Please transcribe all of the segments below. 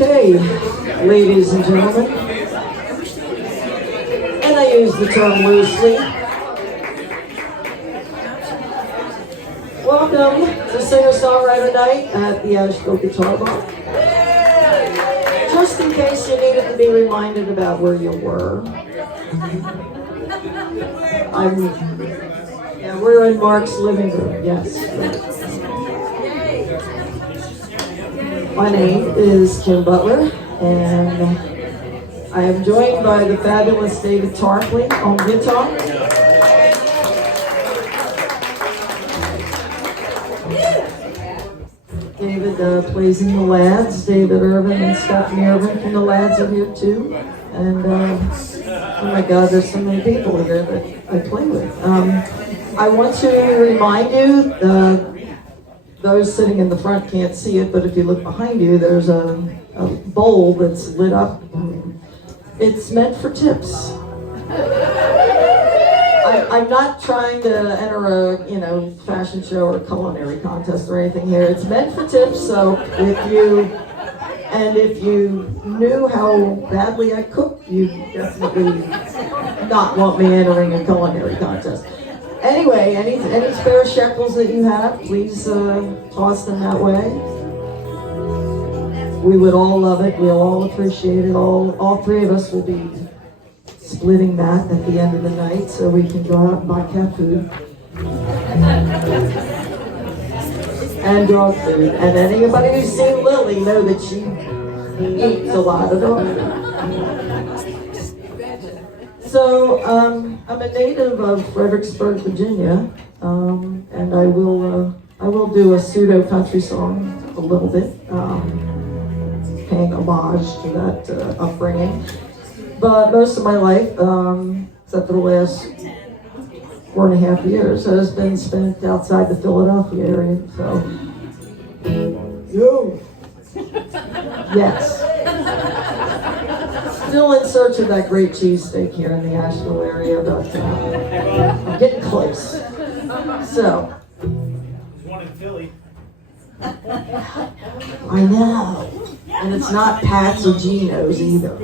Okay, ladies and gentlemen, and I use the term loosely, welcome to Singer-Songwriter Night at the Asheville Guitar Bar. Just in case you needed to be reminded about where you were, we're in Mark's living room, yes. My name is Kim Butler, and I am joined by the fabulous David Tarpley on guitar. David plays in the Lads. David Irvin and Stephanie Irvin from the Lads are here too. And oh my God, there's so many people here that I play with. I want to remind you, those sitting in the front can't see it, but if you look behind you, there's a bowl that's lit up. It's meant for tips. I'm not trying to enter a fashion show or culinary contest or anything here. It's meant for tips. So if you knew how badly I cook, you definitely not want me entering a culinary contest. Anyway, any spare shekels that you have, please toss them that way. We would all love it. We'll all appreciate it. All three of us will be splitting that at the end of the night so we can go out and buy cat food. And dog food. And anybody who's seen Lily know that she eats a lot of dog food. So, I'm a native of Fredericksburg, Virginia, and I will do a pseudo country song a little bit, paying homage to that upbringing. But most of my life, except for the last 4.5 years, has been spent outside the Philadelphia area. So, yes. Still in search of that great cheesesteak here in the Asheville area, but I'm getting close. So, one in Philly. I know, and it's not Pat's or Gino's either.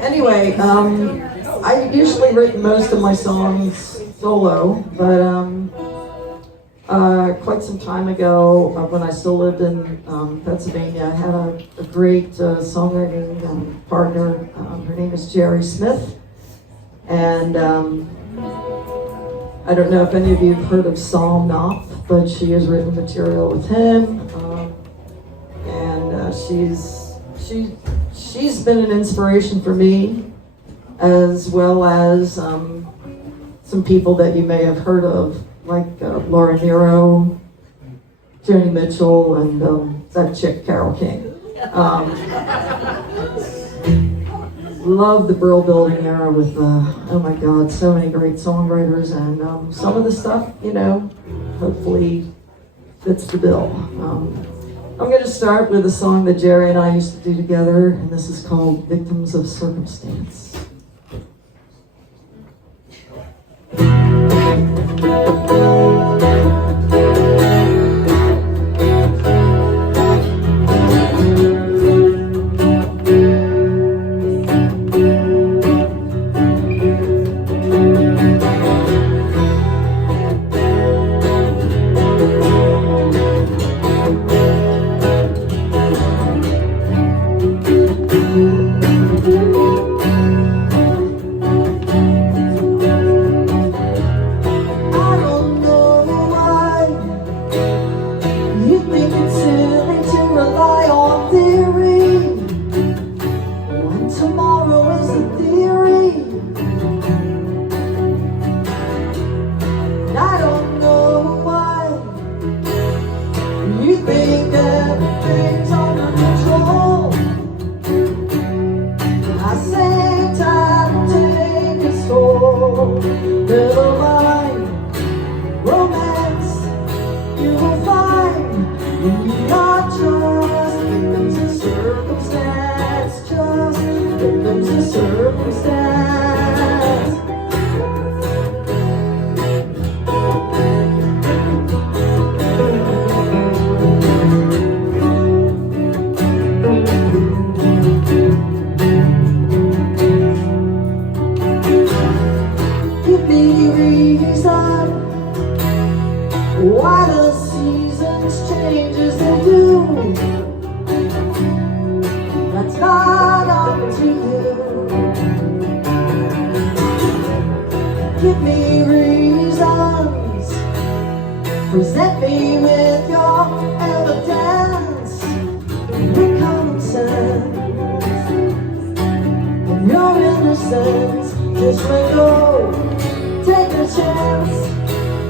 Anyway, I usually write most of my songs solo, but quite some time ago, when I still lived in Pennsylvania, I had a great songwriting partner. Her name is Jerry Smith, and I don't know if any of you have heard of Psalm Knopf, but she has written material with him, and she's been an inspiration for me, as well as some people that you may have heard of, like Laura Nero, Joni Mitchell, and that chick Carole King. Love the Brill Building era with, oh my God, so many great songwriters, and some of the stuff, hopefully fits the bill. I'm going to start with a song that Jerry and I used to do together, and this is called Victims of Circumstance. Never mind romance, you will find when you're not just victims of circumstance, just victims of circumstance. Why the seasons change as they do, that's not up to you. Give me reasons, present me with your evidence, with common sense and your innocence. Just let go, take a chance.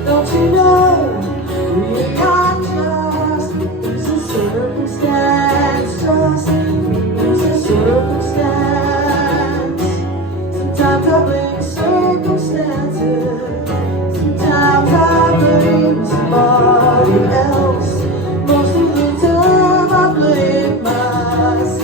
Don't you know we are just, it's a circumstance, just, it's a circumstance. Sometimes I blame circumstances, sometimes I blame somebody else. Most of the time I blame myself.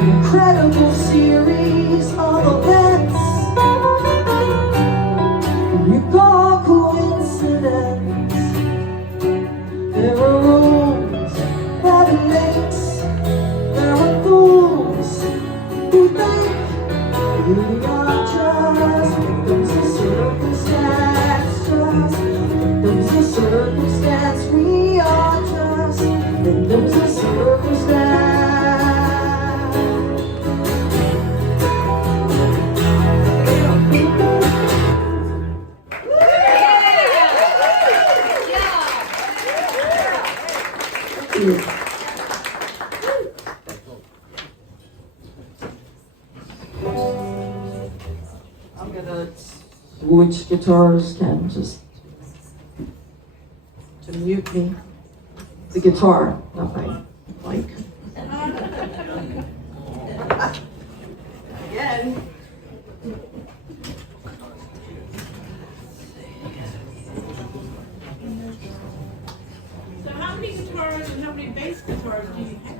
Incredible series of events you call coincidence. There are rules that it makes. There are fools who think we are just victims of circumstance. Just victims of circumstance. We are just victims of circumstance. I'm gonna switch guitars, Ken, just to mute me. The guitar, not my mic. Again. So how many guitars and how many bass guitars do you have?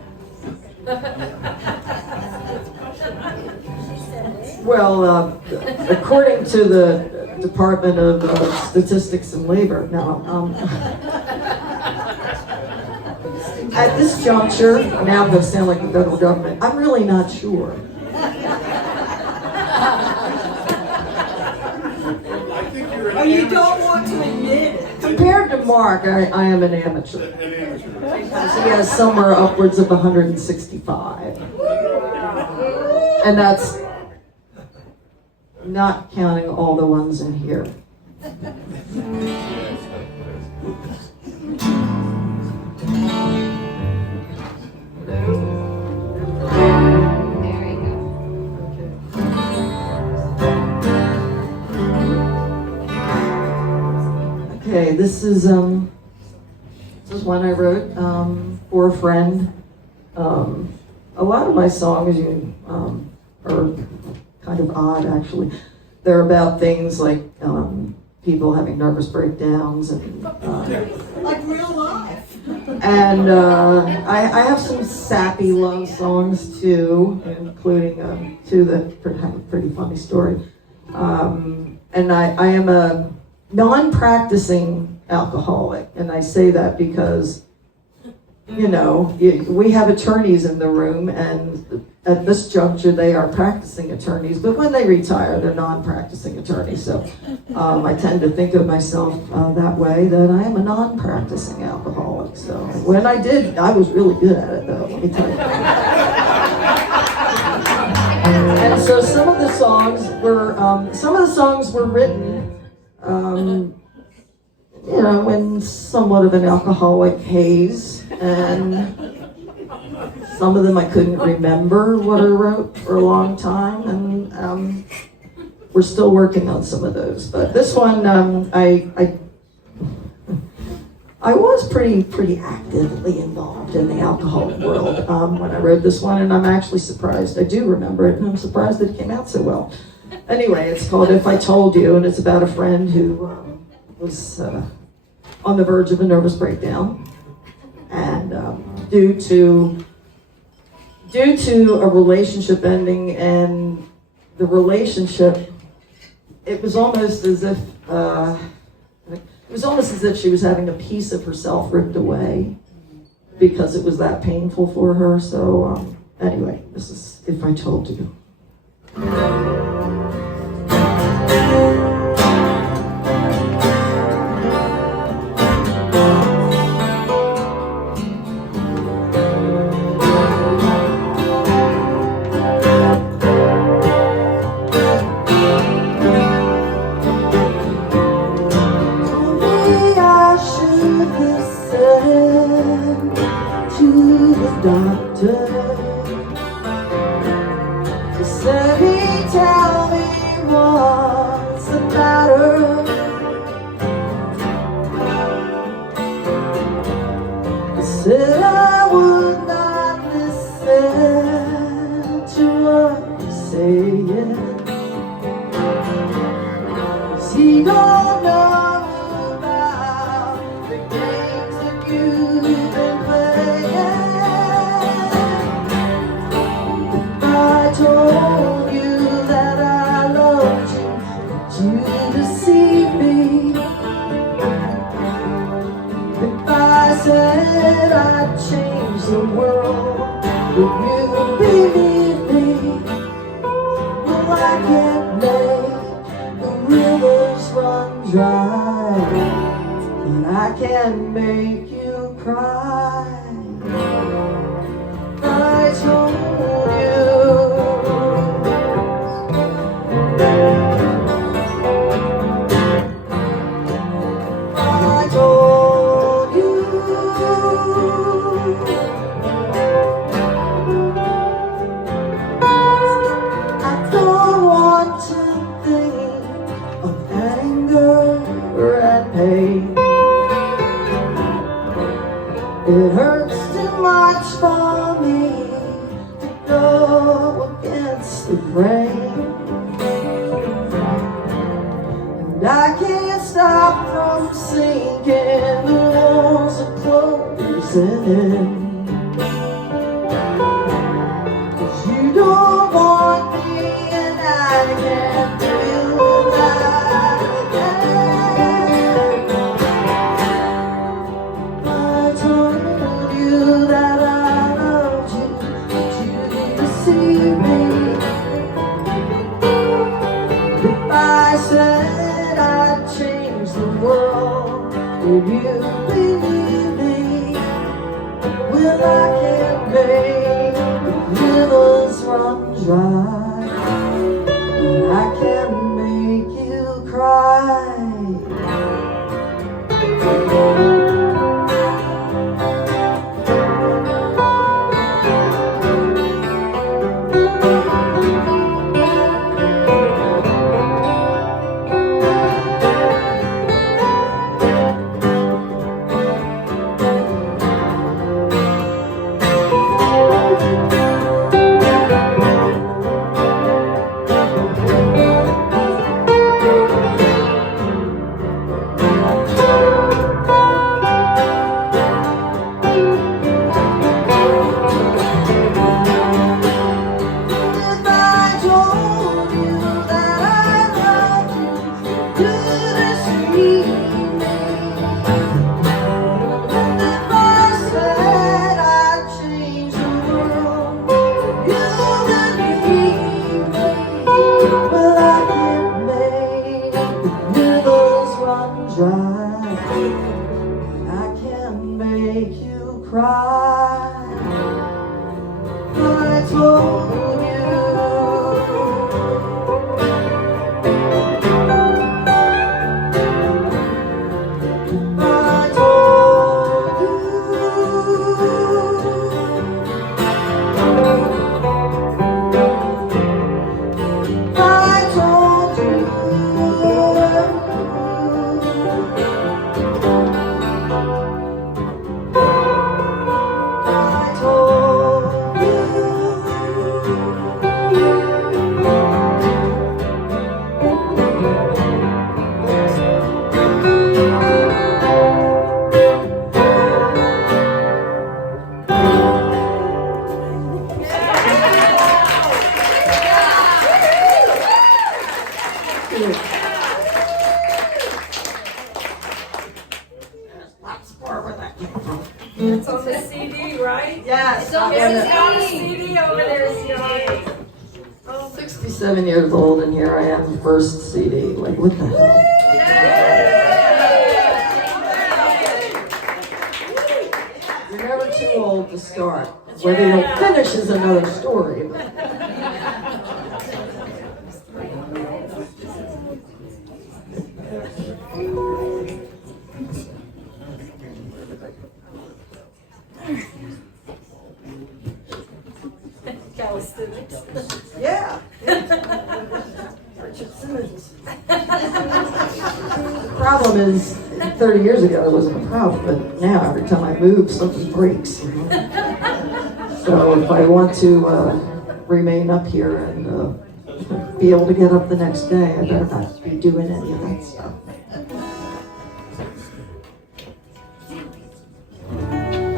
Well, according to the Department of Statistics and Labor, now, at this juncture, now I'm going to sound like the federal government, I'm really not sure. Oh, you don't want to admit it. Compared to Mark, I am an amateur. Because he has somewhere upwards of 165. And that's not counting all the ones in here. Okay, this is one I wrote for a friend. A lot of my songs are kind of odd, actually. They're about things like people having nervous breakdowns and Like real life. and I have some sappy love songs too, including two that have a pretty funny story. And I am a non-practicing alcoholic, and I say that because, you know, we have attorneys in the room, and at this juncture they are practicing attorneys, but when they retire they're non-practicing attorneys. So I tend to think of myself that way, that I am a non-practicing alcoholic. So when I did, I was really good at it, though, let me tell you. And so some of the songs were written you know, in somewhat of an alcoholic haze, and Some of them I couldn't remember what I wrote for a long time, and we're still working on some of those. But this one, I was pretty actively involved in the alcohol world when I wrote this one, and I'm actually surprised. I do remember it, and I'm surprised that it came out so well. Anyway, it's called If I Told You, and it's about a friend who was on the verge of a nervous breakdown, and due to a relationship ending, and the relationship, it was almost as if she was having a piece of herself ripped away because it was that painful for her. So anyway, this is If I Told You. Doctor, he said he'd tell me what's the matter. I said I would not listen to what he's saying, 'cause he don't know about the games that you've been playing. I told you that I loved you, but you deceived me. If I said I'd change the world, would you believe me? Well, I can't make the rivers run dry, but I can make you cry. I told it hurts too much for me to go against the grain, and I can't stop from sinking, the walls are closing in. 'Cause you don't want me and I can't deal with that again. I told you that I loved you, but you deceived me. If I said I'd change the world, would you believe me? Well, I can't make the rivers run dry, and I can make you cry. Yes. CD over there, Sierra. 67 years old, and here I am, the first CD. Like, what the hell? You're never too old to start. Whether you'll finish is another story. Yeah. The problem is, 30 years ago it wasn't a problem, but now every time I move, something breaks. You know? So if I want to remain up here and be able to get up the next day, I better not be doing any of that stuff.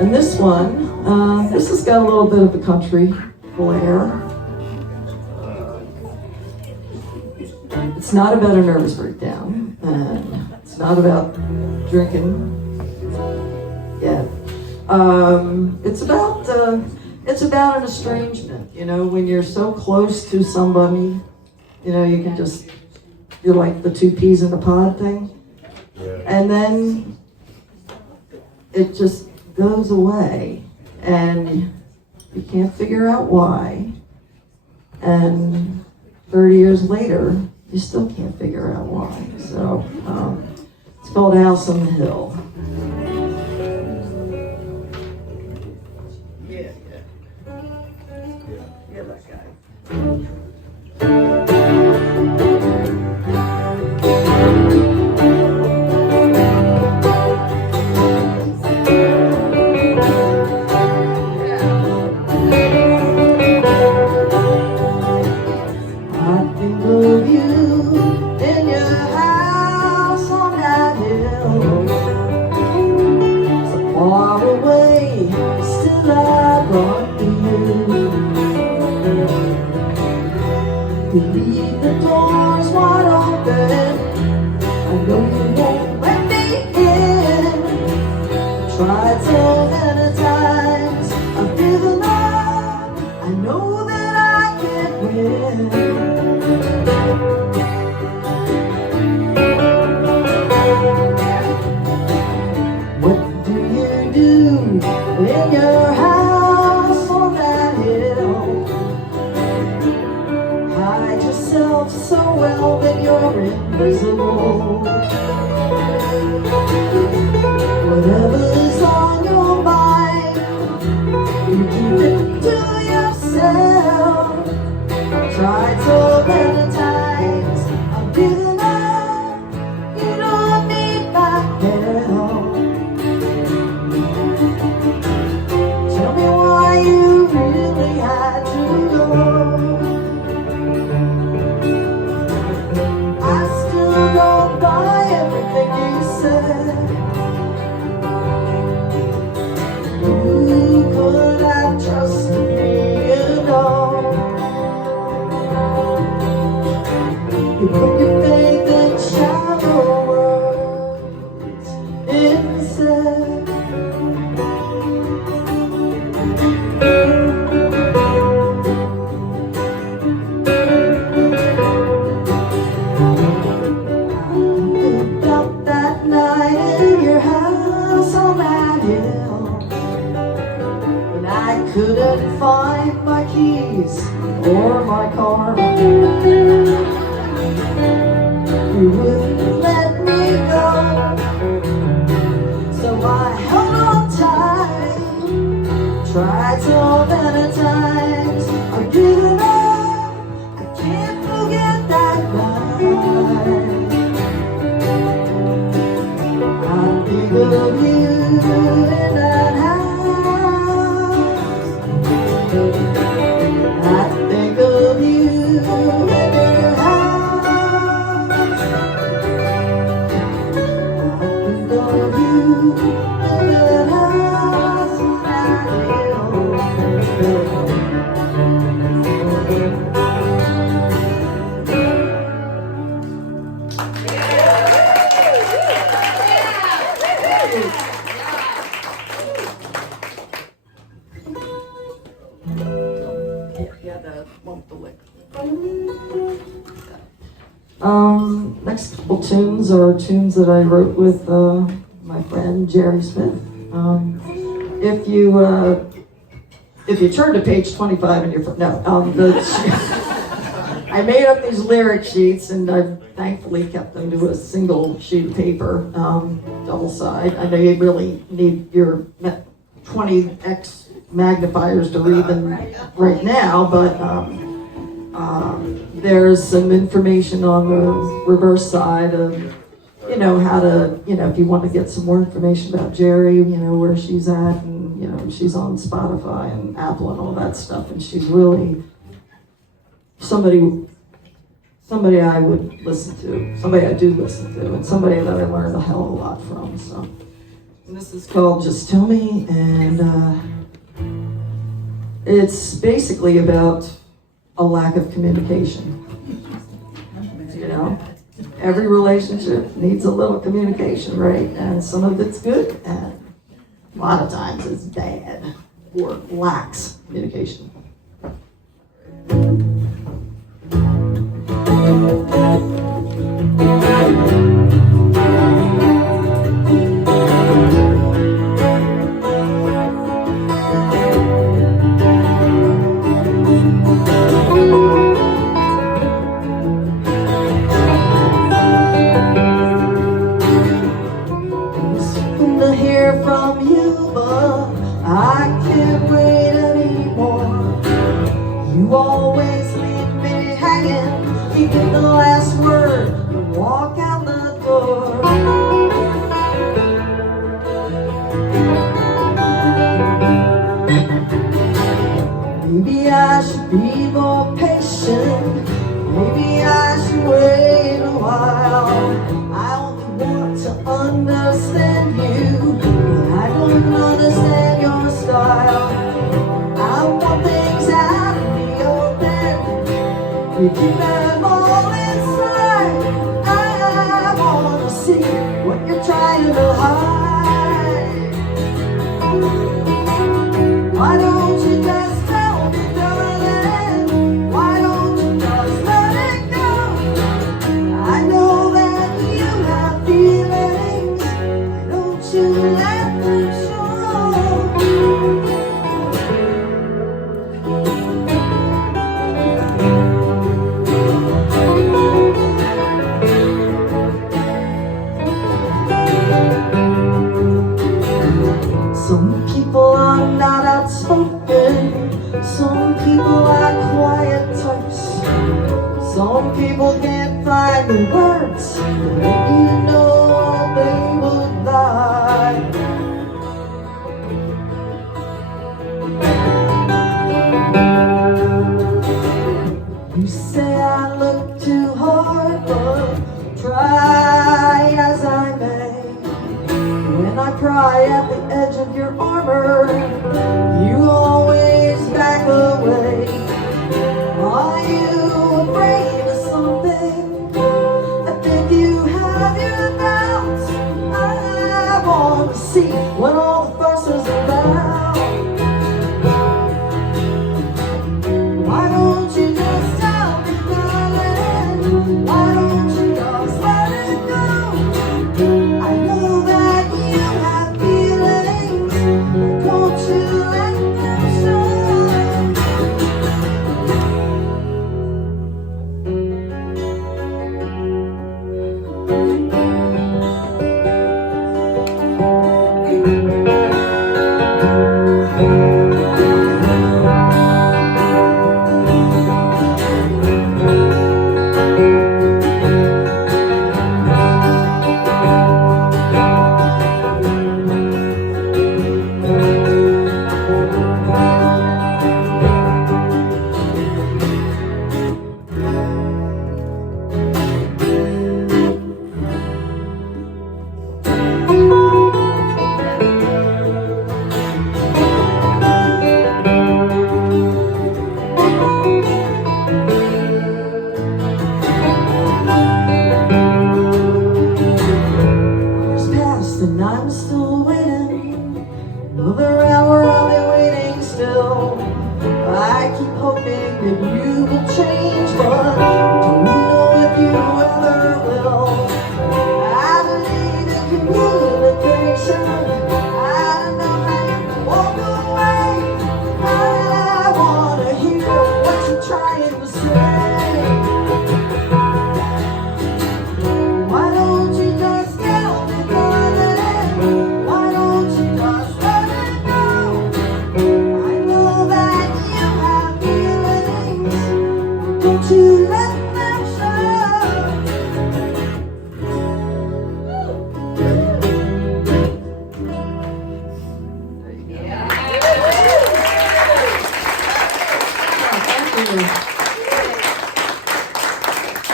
And this one, this has got a little bit of the country flair. It's not about a nervous breakdown, and it's not about drinking. Yeah, it's about an estrangement. You know, when you're so close to somebody, you know, you can just, you're like the two peas in a pod thing, and then it just goes away, and you can't figure out why, and 30 years later, you still can't figure out why. So it's called House on the Hill. Yeah, that guy. Leave the doors wide open. I know you won't let me in. Tried so many times, I've given up. I know that I can win. What do you do in your house on that hill? Hide yourself so well that you're invisible. Whatever's on your mind, you keep it to yourself. I've tried so many times, I'm giving up. You don't need my help. Tell me why you really had to go. I still don't buy everything you said. You could have trusted me, you know. You put your faith in shallow words instead. About that night in your house on that hill, when I couldn't find my keys or my car. You wouldn't let me go, so I held on tight. Tried so many times, I'm giving up. I can't forget that night. I think of you in that house. I think of you in your house. I think of you in that house on that hill. Next couple tunes are tunes that I wrote with my friend Jerry Smith. If you turn to page 25 in your I made up these lyric sheets and I thankfully kept them to a single sheet of paper, double side. I know you really need your 20x magnifiers to read them right now, but there's some information on the reverse side of, how to, if you want to get some more information about Jerry, where she's at, and, she's on Spotify and Apple and all that stuff, and she's really somebody I would listen to, somebody I do listen to, and somebody that I learned a hell of a lot from, so. And this is called Just Tell Me, and it's basically about a lack of communication. Every relationship needs a little communication, right? And some of it's good, and a lot of times it's bad or lacks communication. From you, but I can't wait anymore. You always leave me hanging, you get the last word and walk out the door. Maybe I should be more patient, maybe I should wait a while. I only want to understand you, I don't understand your style. I want things out in the open, you keep them all inside. I want to see what you're trying to hide. Why don't you just tell me, darling? Why don't you just let it go? I know that you have feelings, why don't you let them show? Some people are not outspoken, some people are quiet types, some people can't find the words to make you know they would lie. You say I look too hard, but try as I may. When I pry at the edge of your armor, you always back away. Are you afraid of something? I think you have your doubts. I want to see what all the fuss is about. Why don't you just tell me, darling? Why don't you just let it go? I know that you have feelings, won't you let them show?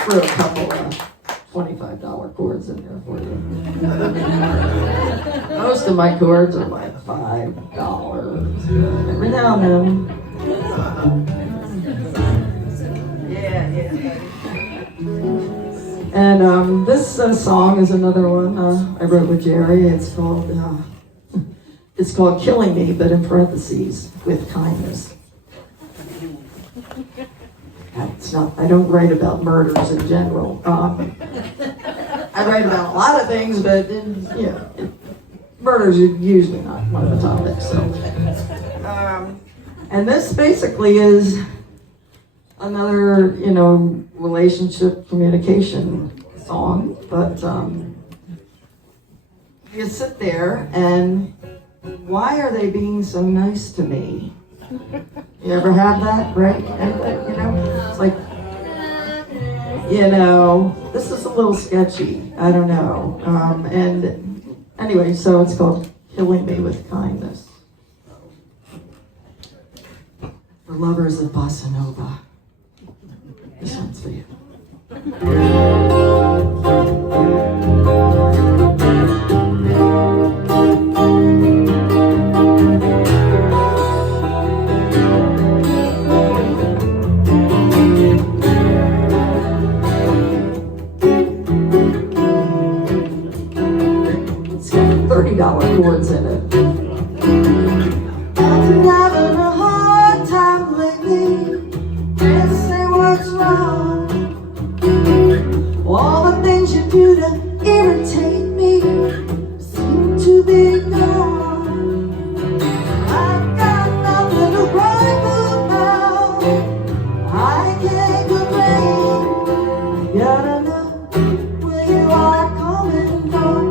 threw a couple of $25 chords in there for you. Most of my chords are like $5. Every now and then. And this song is another one I wrote with Jerry. It's called "Killing Me," but in parentheses, with kindness. It's not. I don't write about murders in general. I write about a lot of things, but murders are usually not one of the topics. So, and this basically is another, relationship communication song. But you sit there and, why are they being so nice to me? You ever have that, right? And, it's like, this is a little sketchy. I don't know. And anyway, so it's called "Killing Me with Kindness." For lovers of bossa nova, this one's for you. $30 chords in it. I'm having a hard time lately. Can't say what's wrong. All the things you do to irritate me seem to be gone. I've got nothing to gripe about. I can't complain. You gotta know where you are coming from.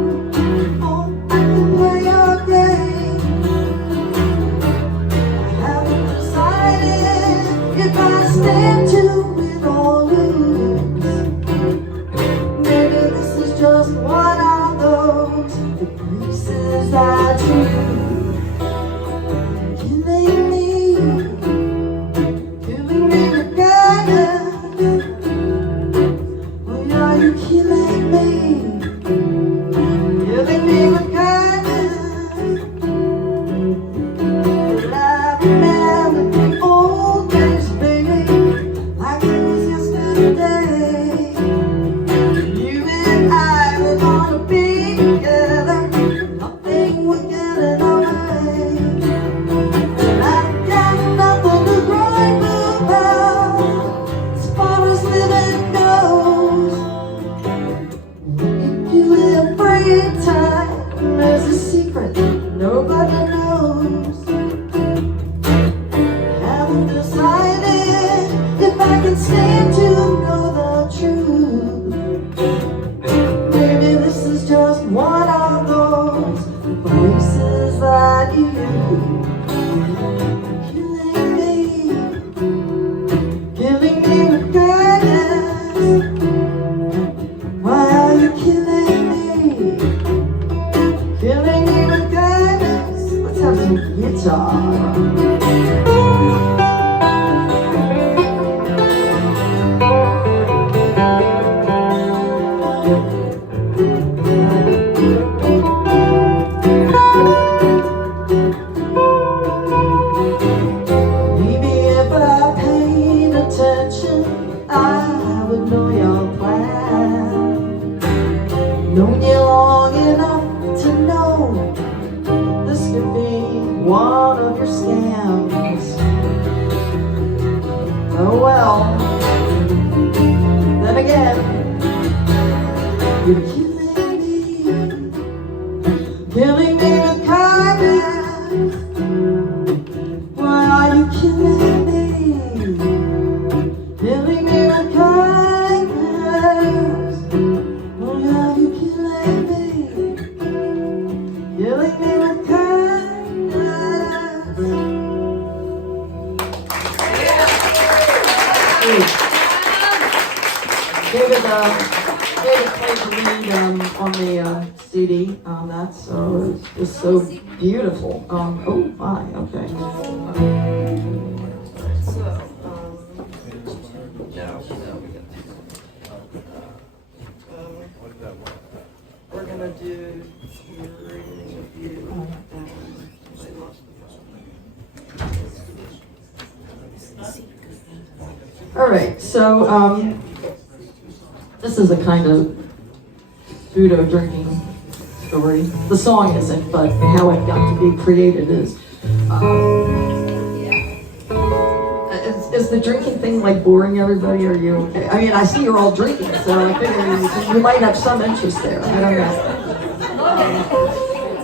David played the lead on the CD on that, so it's so beautiful. Oh my, okay. do Dreaming of You. And I lost the All right, so this is a kind of pseudo drinking story. The song isn't, but how it got to be created is. Is the drinking thing like boring everybody? Are you okay? I mean, I see you're all drinking, so I figure you might have some interest there. I don't know.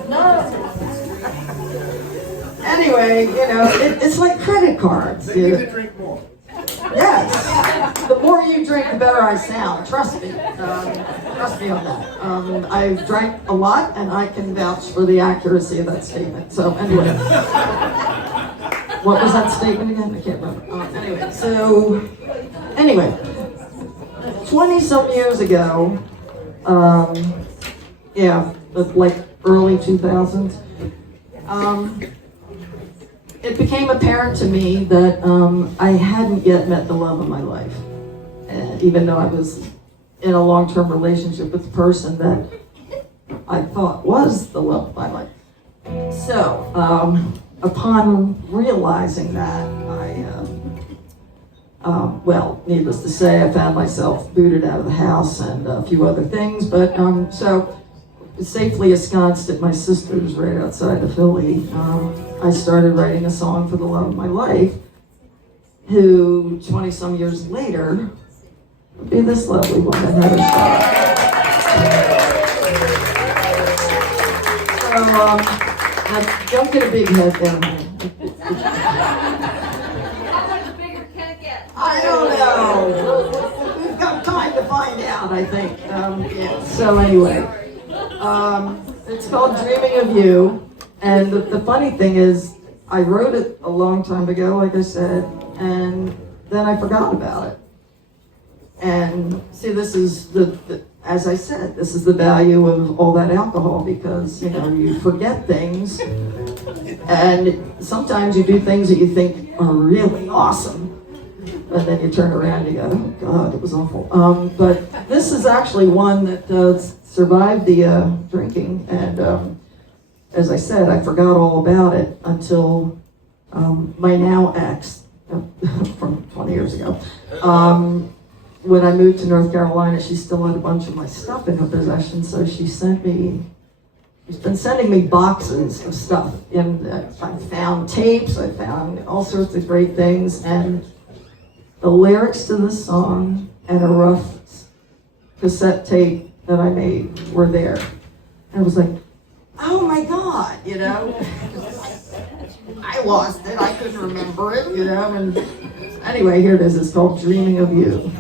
No. Anyway, you know, it's like credit cards. Then you could drink more. Yes. The more you drink, the better I sound. Trust me. Trust me on that. I've drank a lot, and I can vouch for the accuracy of that statement. So anyway. What was that statement again? I can't remember. Anyway, 20-some years ago, like early 2000s, it became apparent to me that I hadn't yet met the love of my life, even though I was in a long-term relationship with the person that I thought was the love of my life. So, upon realizing that, needless to say, I found myself booted out of the house and a few other things, but so safely ensconced at my sister's right outside of Philly, I started writing a song for the love of my life, who 20-some years later would be this lovely woman, Heather Scott. Don't get a big head down here. How much bigger can it get? I don't know. We've got time to find out, I think. So anyway, it's called Dreaming of You. And the funny thing is, I wrote it a long time ago, like I said, and then I forgot about it. And see, this is as I said, this is the value of all that alcohol, because, you know, you forget things, and sometimes you do things that you think are really awesome, and then you turn around and you go, oh God, it was awful. But this is actually one that survived the drinking, and as I said, I forgot all about it until my now ex, from 20 years ago, when I moved to North Carolina, she still had a bunch of my stuff in her possession, so she's been sending me boxes of stuff. And I found tapes, I found all sorts of great things, and the lyrics to this song and a rough cassette tape that I made were there. And I was like, oh my God, you know? I lost it, I couldn't remember it, you know? And anyway, here it is, it's called Dreaming of You.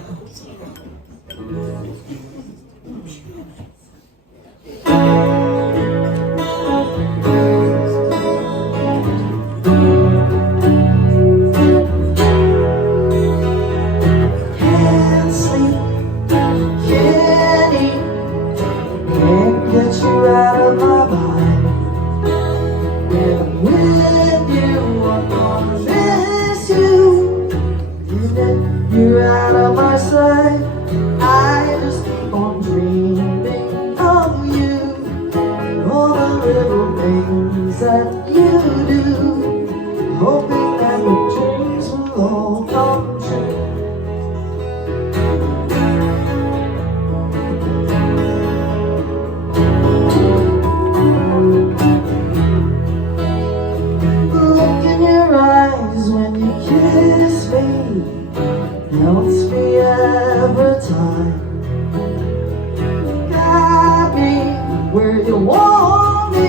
You're out of my sight. I just keep on dreaming of you. All the little things that you do, hoping that the dreams will all come true. Look in your eyes when you kiss me, melts me every time. Guide me where you want me,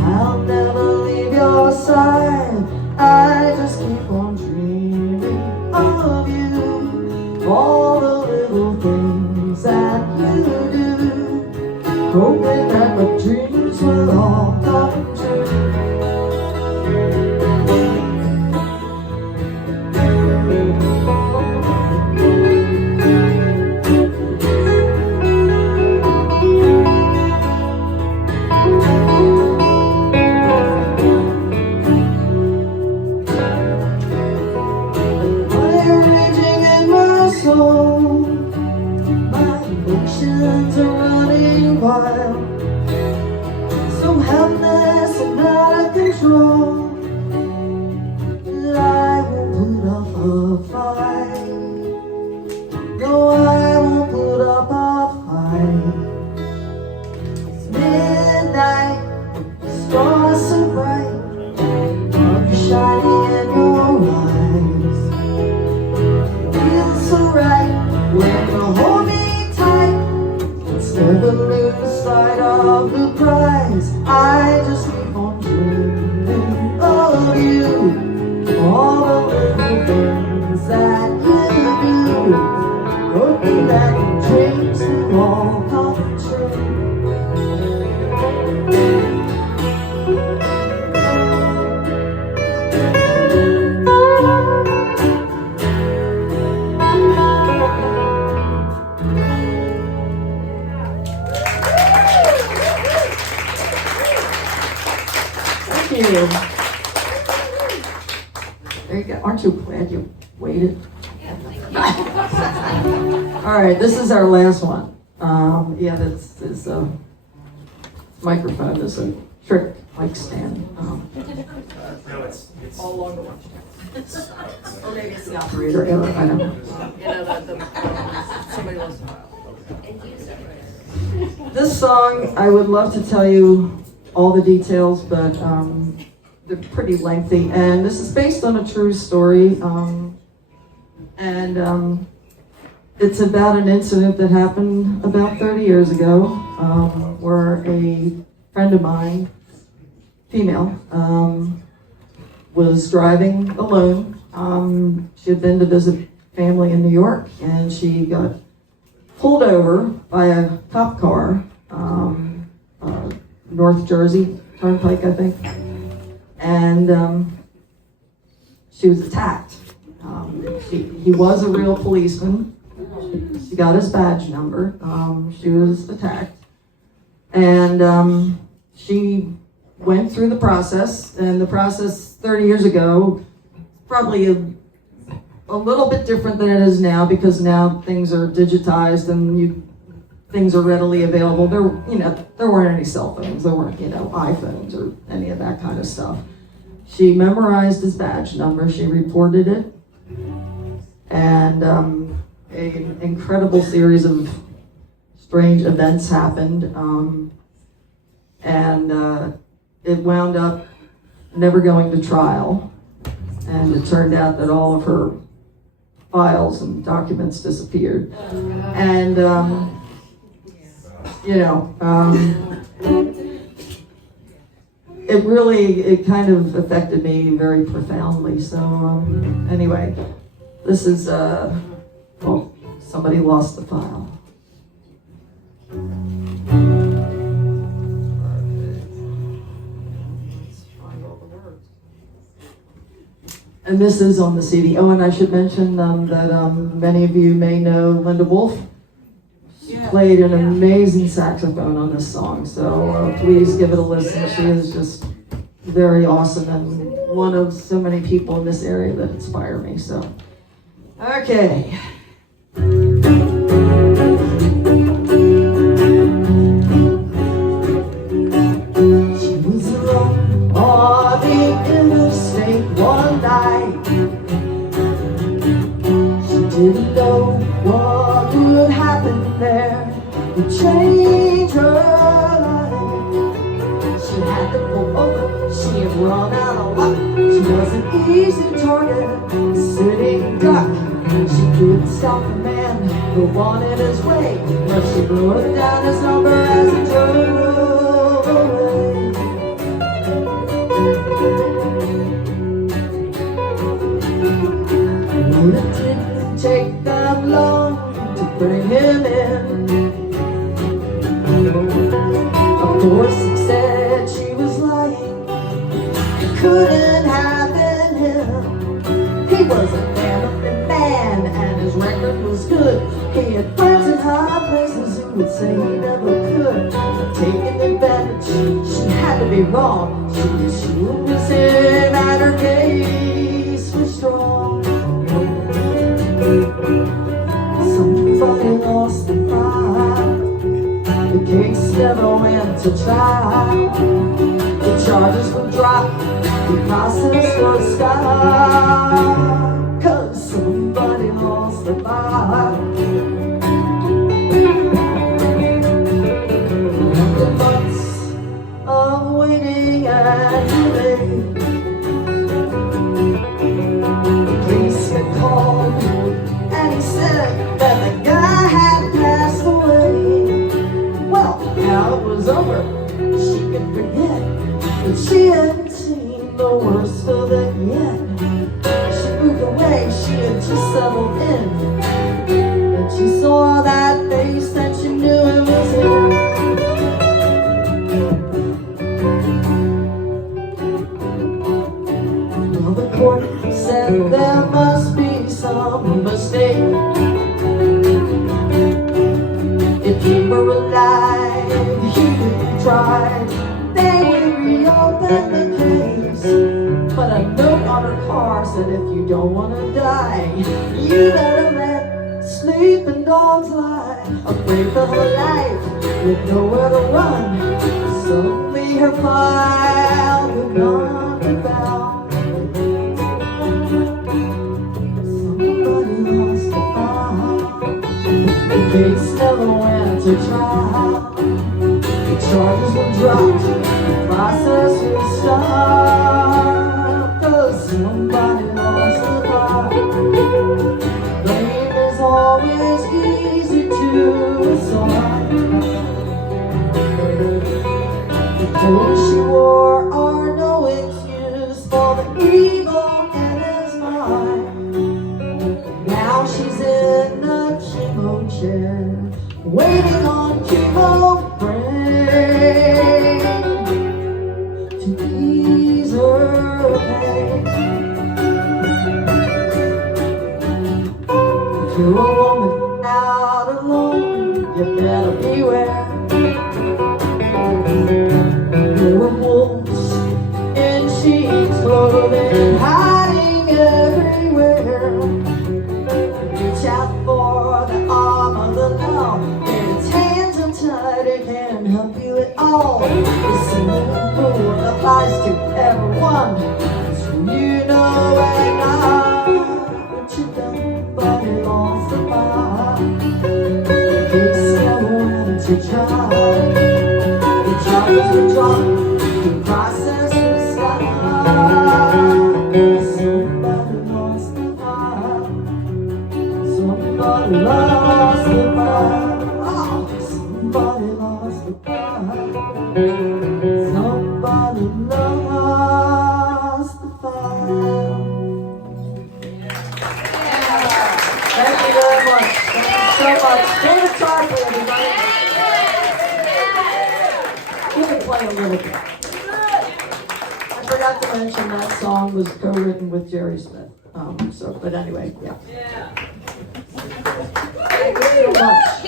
I'll never leave your side. I just keep on dreaming of you. All the little things that you do, hoping that my dreams will all come true. My emotions are running while, so helpless and out of control, that I won't put up a fight. No, I won't put up a fight. It's midnight, the stars so bright, love you shining in your eyes. Feels so right when you hold me tight. Let's never lose sight of the prize. I just keep on dreaming of you, all the little things that you do. Hoping that the dreams will all come true. Thank you. There you go. Aren't you glad you waited? All right, this is our last one. Yeah, this microphone is a trick mic stand. No, it's All along the watch. Or maybe it's the operator. I don't know. You know, somebody loves to. This song, I would love to tell you all the details, but they're pretty lengthy. And this is based on a true story. It's about an incident that happened about 30 years ago, where a friend of mine, female, was driving alone. She had been to visit family in New York, and she got pulled over by a cop car, North Jersey Turnpike, I think, and she was attacked. He was a real policeman. She got his badge number. She was attacked, and she went through the process. And the process 30 years ago, probably a little bit different than it is now, because now things are digitized and things are readily available. There weren't any cell phones. There weren't iPhones or any of that kind of stuff. She memorized his badge number. She reported it, and an incredible series of strange events happened, and it wound up never going to trial. And it turned out that all of her files and documents disappeared. And it kind of affected me very profoundly. So anyway, this is somebody lost the file. And this is on the CD. Oh, and I should mention that many of you may know Linda Wolf. She played an amazing saxophone on this song, so please give it a listen. She is just very awesome and one of so many people in this area that inspire me. So, okay. She was alone on the interstate one night. She didn't know what would happen there would change her life. She had to pull over, she had run out of luck. She was an easy target, a sitting duck. She couldn't stop the man who wanted his way, but she wrote down his number as he drove away. Well, it didn't take that long to bring him in. Of course, he said she was lying. It couldn't have been him. He was a man-up-in man, and his record was good. He had friends in high places who would say he never could. But taking advantage, she had to be wrong. She was him, and her case was strong. Somebody lost the fight. The case never went to trial. The charges were dropped, the process was stopped, 'cause somebody lost their mind. After months of waiting and delay, the policeman called and he said that the guy had passed away. Well, now it was over, she could forget, but she hadn't seen the worst of it yet. She moved away, she had just settled in, and she saw that face and she knew it was him. Well, the court said there must be some mistake. If he were alive, he would try, they would reopen the case. But a note on her car said, if you don't want to die, you better let sleeping dogs lie. Afraid for her life, with nowhere to run, suddenly her file would not be found. Somebody lost the file. The case never went to trial. The charges were dropped, the process was stopped, 'cause somebody lost the file. Blame is always easy to assign. The clothes she wore are no excuse for the evil in his mind. Now she's in a chemo chair, waiting on chemo brain to ease her pain. If you're a woman out alone, you better beware. There were wolves in sheep's clothing, hiding everywhere. Reach out for the arm of the law, and its hands are tied, it can't help you at all. The same rule applies to everyone, so you know and not what you done, but it lost the file. The case never went to trial. The charges were dropped, the process was stopped. Somebody lost the file. Somebody lost the file. Oh, somebody lost the file. Somebody lost the file. Thank you very much. Thank you so much. Give it a try for everybody. You can play a little bit. I forgot to mention that song was co-written with Jerry Smith. But anyway, yeah. Thank you so much.